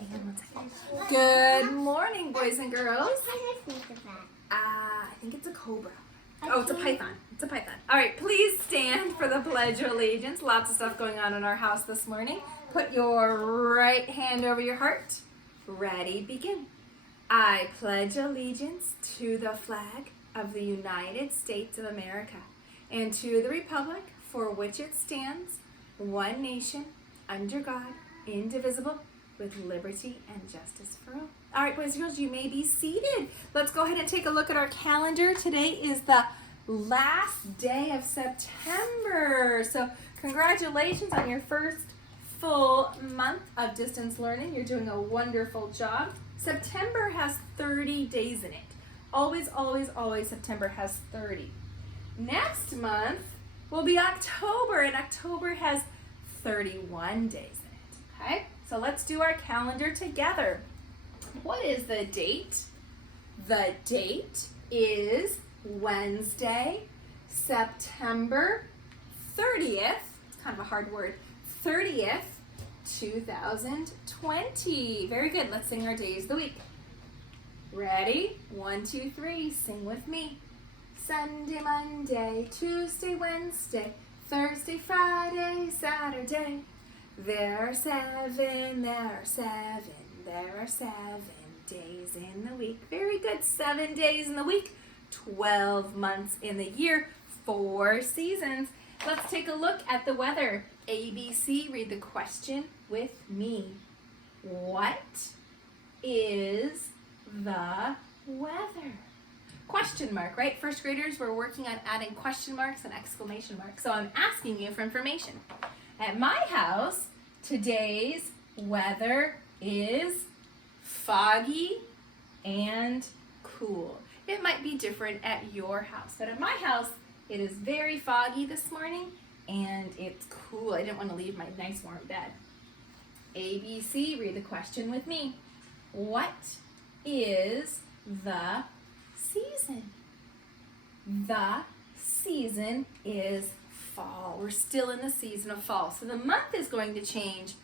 Hang on one second. Good morning, boys and girls. I think of that. I think it's a cobra. Oh, it's a python. It's a python. All right, please stand for the Pledge of Allegiance. Lots of stuff going on in our house this morning. Put your right hand over your heart. Ready, begin. I pledge allegiance to the flag of the United States of America and to the republic for which it stands, one nation, under God, indivisible, with liberty and justice for all. All right, boys and girls, you may be seated. Let's go ahead and take a look at our calendar. Today is the last day of September. So congratulations on your first full month of distance learning. You're doing a wonderful job. September has 30 days in it. Always, always, always September has 30. Next month will be October, and October has 31 days in it, okay? So let's do our calendar together. What is the date? The date is Wednesday, September 30th. It's kind of a hard word. 30th, 2020. Very good. Let's sing our days of the week. Ready? 1, 2, 3. Sing with me. Sunday, Monday, Tuesday, Wednesday, Thursday, Friday, Saturday. There are 7 days in the week. Very good. 7 days in the week, 12 months in the year, 4 seasons. Let's take a look at the weather. ABC, read the question with me. What is the weather? Question mark, right? First graders, we're working on adding question marks and exclamation marks. So I'm asking you for information. At my house, today's weather is foggy and cool. It might be different at your house, but at my house, it is very foggy this morning and it's cool. I didn't want to leave my nice warm bed. ABC, read the question with me. What is the season? The season is fall. We're still in the season of fall. So the month is going to change,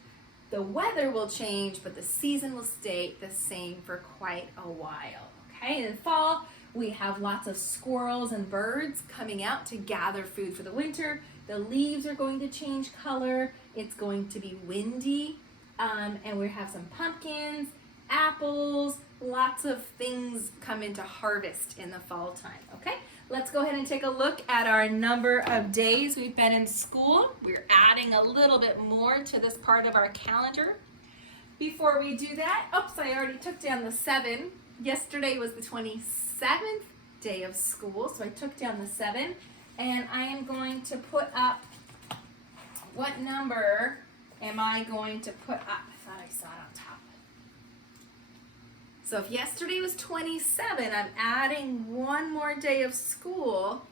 the weather will change, but the season will stay the same for quite a while. Okay, in fall, we have lots of squirrels and birds coming out to gather food for the winter. The leaves are going to change color. It's going to be windy. And we have some pumpkins, apples, lots of things come into harvest in the fall time, okay? Let's go ahead and take a look at our number of days we've been in school. We're adding a little bit more to this part of our calendar. Before we do that, oops, I already took down the 7. Yesterday was the 27th day of school, so I took down the 7, and I am going to put up, what number am I going to put up? I thought I saw it on top. So if yesterday was 27, I'm adding one more day of school.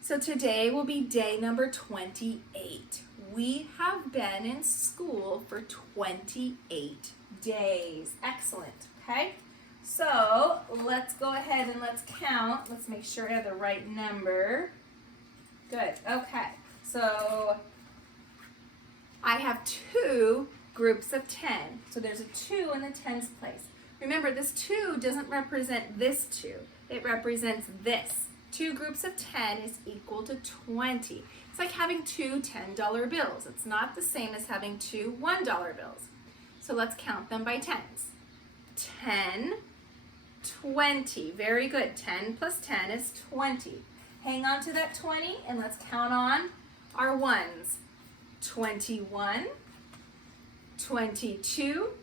So today will be day number 28. We have been in school for 28 days. Excellent, okay? So let's go ahead and let's count. Let's make sure I have the right number. Good, okay. So I have 2 groups of 10. So there's a 2 in the tens place. Remember, this 2 doesn't represent this 2. It represents this. 2 groups of 10 is equal to 20. It's like having 2 $10 bills. It's not the same as having 2 $1 bills. So let's count them by tens. 10, 20. Very good. 10 plus 10 is 20. Hang on to that 20 and let's count on our ones. 21, 22,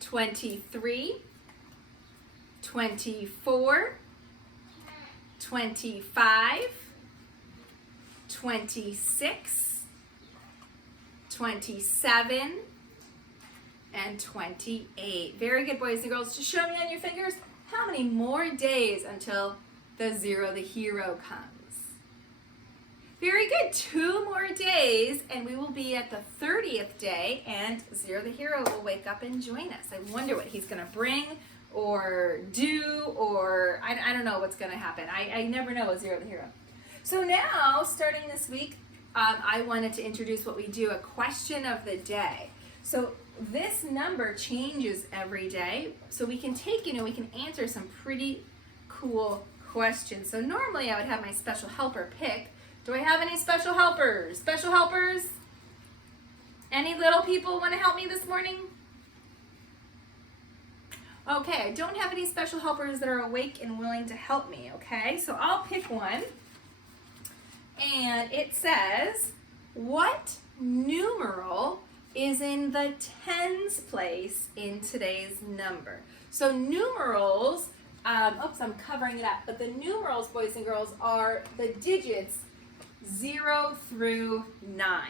23, 24, 25, 26, 27, and 28. Very good, boys and girls. Just show me on your fingers how many more days until the Zero the Hero comes. Very good. 2 more days and we will be at the 30th day and Zero the Hero will wake up and join us. I wonder what he's going to bring or do, or I don't know what's going to happen. I never know with Zero the Hero. So now, starting this week, I wanted to introduce what we do, a question of the day. So this number changes every day, so we can take, we can answer some pretty cool questions. So normally I would have my special helper pick. Do I have any special helpers? Special helpers? Any little people want to help me this morning? Okay, I don't have any special helpers that are awake and willing to help me, okay? So I'll pick one. And it says, what numeral is in the tens place in today's number? So numerals, oops, I'm covering it up, but the numerals, boys and girls, are the digits 0 through 9.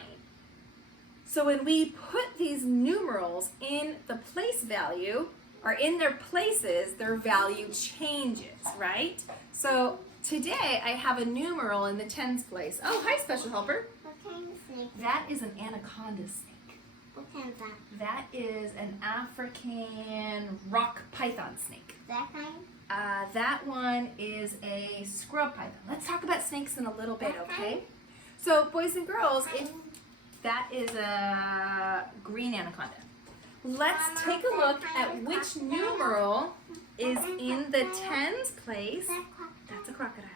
So when we put these numerals in the place value, or in their places, their value changes, right? So today I have a numeral in the tens place. Oh, hi, special helper. What kind of snake? That is an anaconda snake. What kind is that? That is an African rock python snake. That kind? That one is a scrub python. Let's talk about snakes in a little bit, okay? Okay. So, boys and girls, if that is a green anaconda. Let's take a look at which numeral is in the tens place. That's a crocodile.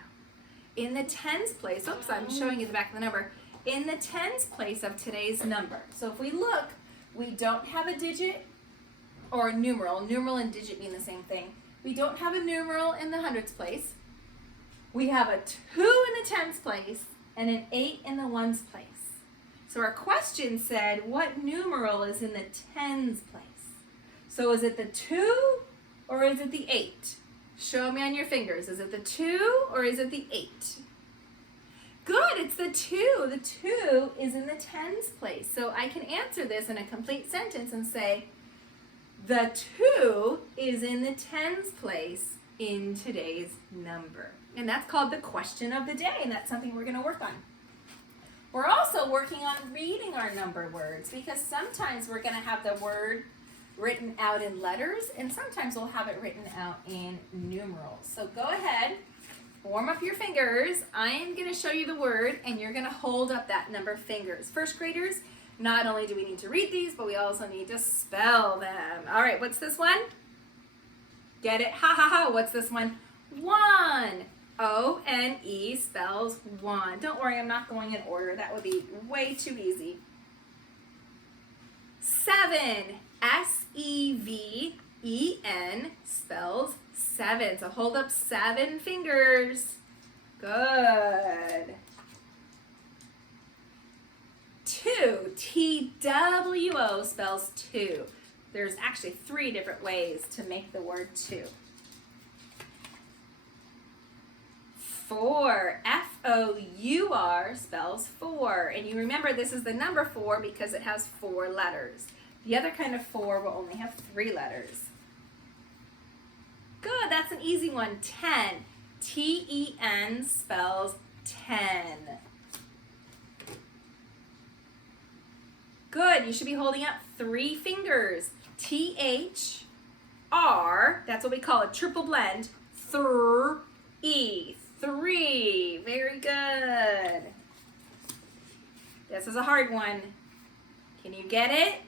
In the tens place, oops, I'm showing you the back of the number. In the tens place of today's number. So if we look, we don't have a digit or a numeral. Numeral and digit mean the same thing. We don't have a numeral in the hundreds place. We have a 2 in the tens place and an 8 in the ones place. So our question said, what numeral is in the tens place? So is it the 2 or is it the 8? Show me on your fingers. Is it the 2 or is it the 8? Good, it's the 2. The 2 is in the tens place. So I can answer this in a complete sentence and say, the 2 is in the tens place in today's number. And that's called the question of the day, and that's something we're going to work on. We're also working on reading our number words, because sometimes we're going to have the word written out in letters, and sometimes we'll have it written out in numerals. So go ahead, warm up your fingers. I am going to show you the word, and you're going to hold up that number of fingers. First graders, not only do we need to read these, but we also need to spell them. All right, what's this one? Get it? Ha ha ha. What's this one? 1. O-N-E spells 1. Don't worry, I'm not going in order. That would be way too easy. 7. S-E-V-E-N spells 7. So hold up 7 fingers. Good. 2. T-W-O spells 2. There's actually 3 different ways to make the word 2. 4. F-O-U-R spells 4. And you remember this is the number 4 because it has 4 letters. The other kind of 4 will only have 3 letters. Good, that's an easy one. 10. T-E-N spells 10. Good, you should be holding up 3 fingers. T-H-R, that's what we call a triple blend. E. 3. Very good. This is a hard one. Can you get it?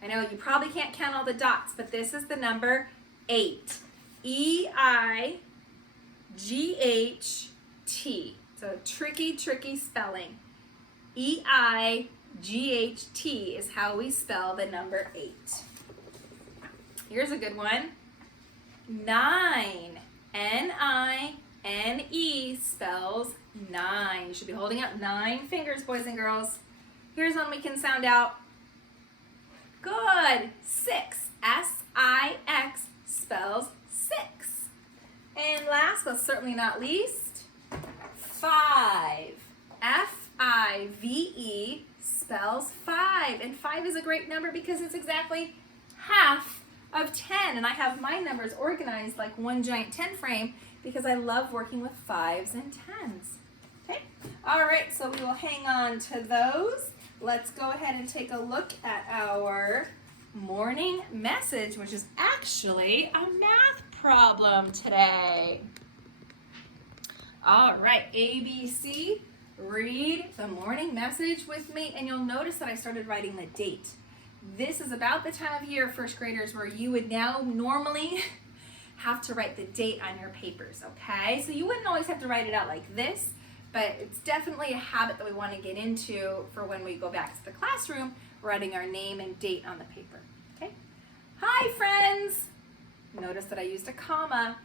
I know you probably can't count all the dots, but this is the number 8. E-I-G-H-T. So tricky spelling. E-I-G-H-T is how we spell the number 8. Here's a good one. 9. N-I-N-E spells 9. You should be holding up 9 fingers, boys and girls. Here's one we can sound out. Good. 6. S-I-X spells 6. And last but certainly not least, 5. F-I-V-E spells 5. And 5 is a great number because it's exactly half of 10. And I have my numbers organized like one giant 10 frame because I love working with 5s and 10s. Okay? All right, so we will hang on to those. Let's go ahead and take a look at our morning message, which is actually a math problem today. All right, ABC, read the morning message with me, and you'll notice that I started writing the date This is about the time of year, first graders, where you would now normally have to write the date on your papers, okay? So you wouldn't always have to write it out like this, but it's definitely a habit that we want to get into for when we go back to the classroom, writing our name and date on the paper, okay? Hi, friends. Notice that I used a comma.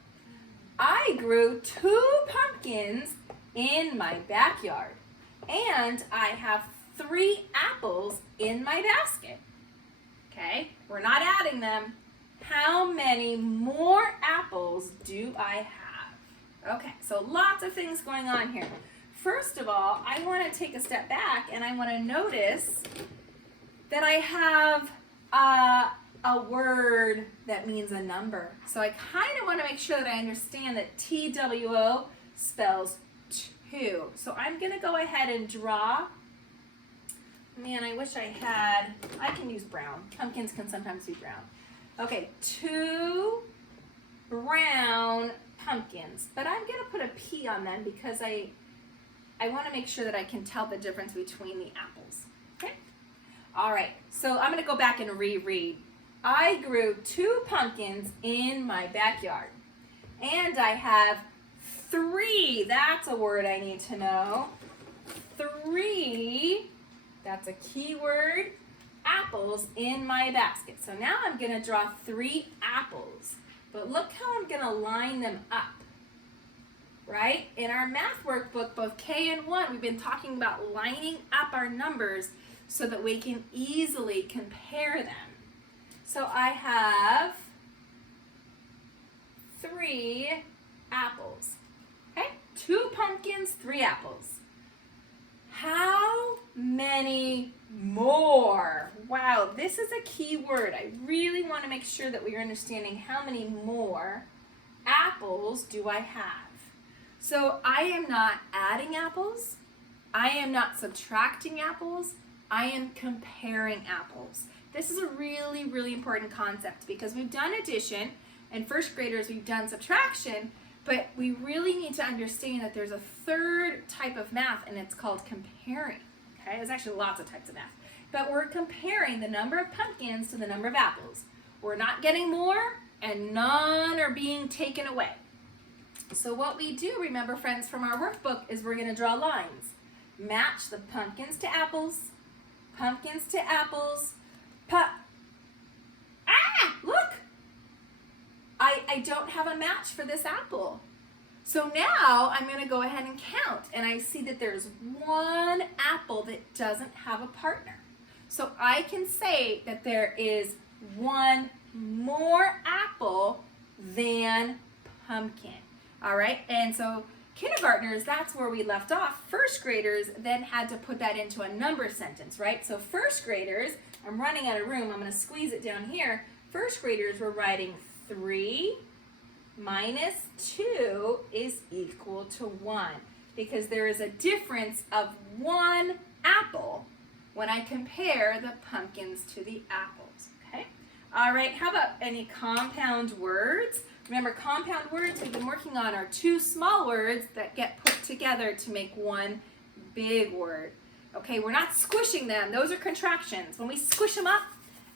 I grew 2 pumpkins in my backyard, and I have 3 apples in my basket. Okay, we're not adding them. How many more apples do I have? Okay, so lots of things going on here. First of all, I want to take a step back and I want to notice that I have a word that means a number. So I kind of want to make sure that I understand that TWO spells 2. So I'm going to go ahead and draw. Man, I wish I can use brown. Pumpkins can sometimes be brown. Okay, 2 brown pumpkins. But I'm going to put a P on them because I want to make sure that I can tell the difference between the apples. Okay? All right, so I'm going to go back and reread. I grew 2 pumpkins in my backyard. And I have 3, that's a word I need to know. 3, that's a key word, apples in my basket. So now I'm going to draw 3 apples. But look how I'm going to line them up. Right? In our math workbook, both K and 1, we've been talking about lining up our numbers so that we can easily compare them. So I have 3 apples. Okay? 2 pumpkins, 3 apples. How many more? Wow, this is a key word. I really want to make sure that we are understanding how many more apples do I have. So I am not adding apples. I am not subtracting apples. I am comparing apples. This is a really, really important concept because we've done addition, and first graders we've done subtraction, but we really need to understand that there's a third type of math, and it's called comparing. Okay, there's actually lots of types of math, but we're comparing the number of pumpkins to the number of apples. We're not getting more, and none are being taken away. So what we do, remember friends, from our workbook is we're going to draw lines. Match the pumpkins to apples, look! I don't have a match for this apple. So now I'm going to go ahead and count, and I see that there's 1 apple that doesn't have a partner. So I can say that there is 1 more apple than pumpkin. All right, and so kindergartners, that's where we left off. First graders then had to put that into a number sentence, right? So first graders, I'm running out of room, I'm going to squeeze it down here. First graders were writing 3 minus 2 is equal to 1 because there is a difference of 1 apple when I compare the pumpkins to the apples, okay? All right, how about any compound words? Remember, compound words we've been working on are 2 small words that get put together to make 1 big word. Okay, we're not squishing them. Those are contractions. When we squish them up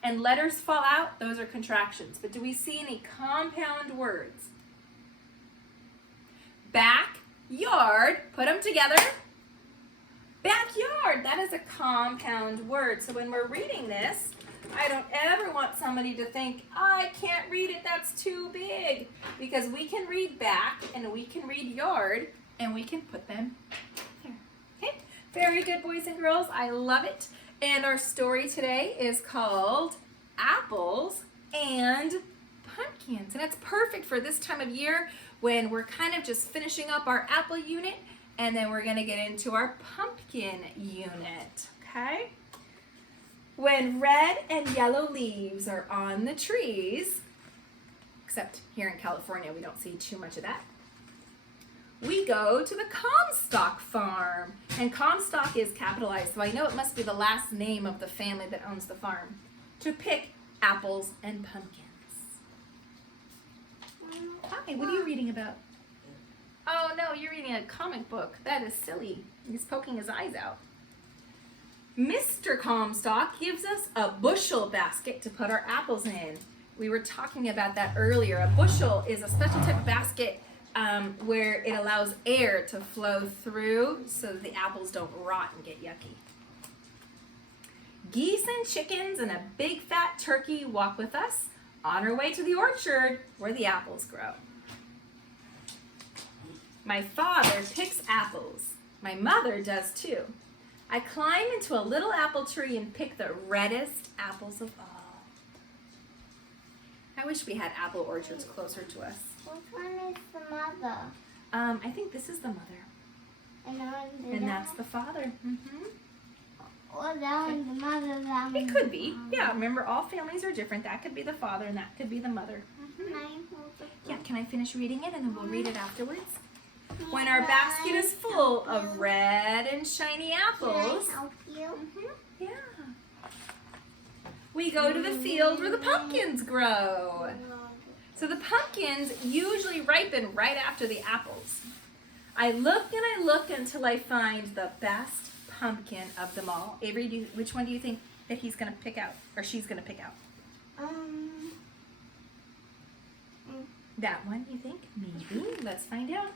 and letters fall out, those are contractions. But do we see any compound words? Backyard, put them together. Backyard, that is a compound word. So when we're reading this, I don't ever want somebody to think, I can't read it, that's too big. Because we can read back and we can read yard and we can put them here. Okay, very good, boys and girls. I love it. And our story today is called Apples and Pumpkins. And it's perfect for this time of year when we're kind of just finishing up our apple unit and then we're going to get into our pumpkin unit. Okay? When red and yellow leaves are on the trees, except here in California we don't see too much of that, we go to the Comstock farm. And Comstock is capitalized, so I know it must be the last name of the family that owns the farm, to pick apples and pumpkins. Hi, what are you reading about? Oh no, you're reading a comic book. That is silly. He's poking his eyes out. Mr. Comstock gives us a bushel basket to put our apples in. We were talking about that earlier. A bushel is a special type of basket where it allows air to flow through so that the apples don't rot and get yucky. Geese and chickens and a big fat turkey walk with us on our way to the orchard where the apples grow. My father picks apples. My mother does too. I climb into a little apple tree and pick the reddest apples of all. I wish we had apple orchards closer to us. Which one is the mother? I think this is the mother. And that's the father. Or that one's the mother, that one's It could be. the mom. Yeah, remember all families are different. That could be the father and that could be the mother. Can I hold the Yeah, can I finish reading it and then we'll read it afterwards? When our basket is full of red and shiny apples. Can I help you? Yeah. We go to the field where the pumpkins grow. So the pumpkins usually ripen right after the apples. I look and I look until I find the best pumpkin of them all. Avery, which one do you think that he's going to pick out or she's going to pick out? That one, you think? Maybe. Let's find out.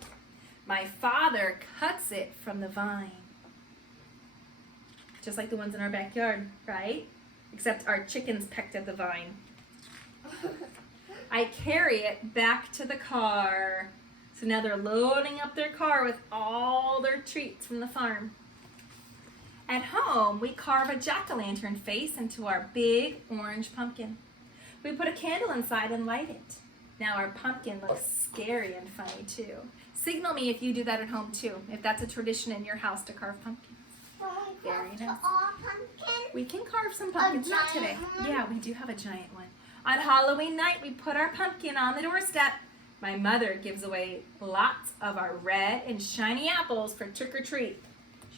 My father cuts it from the vine. Just like the ones in our backyard, right? Except our chickens pecked at the vine. I carry it back to the car. So now they're loading up their car with all their treats from the farm. At home, we carve a jack-o'-lantern face into our big orange pumpkin. We put a candle inside and light it. Now our pumpkin looks scary and funny too. Signal me if you do that at home too, if that's a tradition in your house to carve pumpkins. Very nice. All pumpkins? We can carve some pumpkins, not today. giant one? Yeah, we do have a giant one. On Halloween night, we put our pumpkin on the doorstep. My mother gives away lots of our red and shiny apples for trick or treat.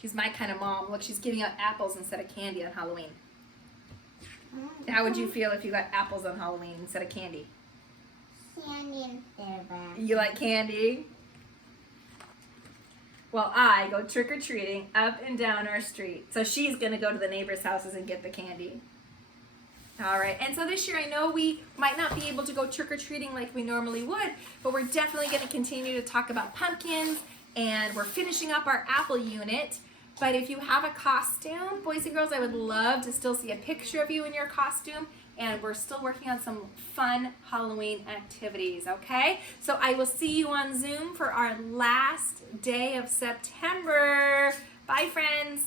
She's my kind of mom. Look, she's giving out apples instead of candy on Halloween. How would you feel if you got apples on Halloween instead of candy? Candy instead of that. You like candy? Well, I go trick-or-treating up and down our street. So she's going to go to the neighbors' houses and get the candy. All right, and so this year I know we might not be able to go trick-or-treating like we normally would, but we're definitely going to continue to talk about pumpkins, and we're finishing up our apple unit. But if you have a costume, boys and girls, I would love to still see a picture of you in your costume, and we're still working on some fun Halloween activities, okay? So I will see you on Zoom for our last day of September. Bye, friends.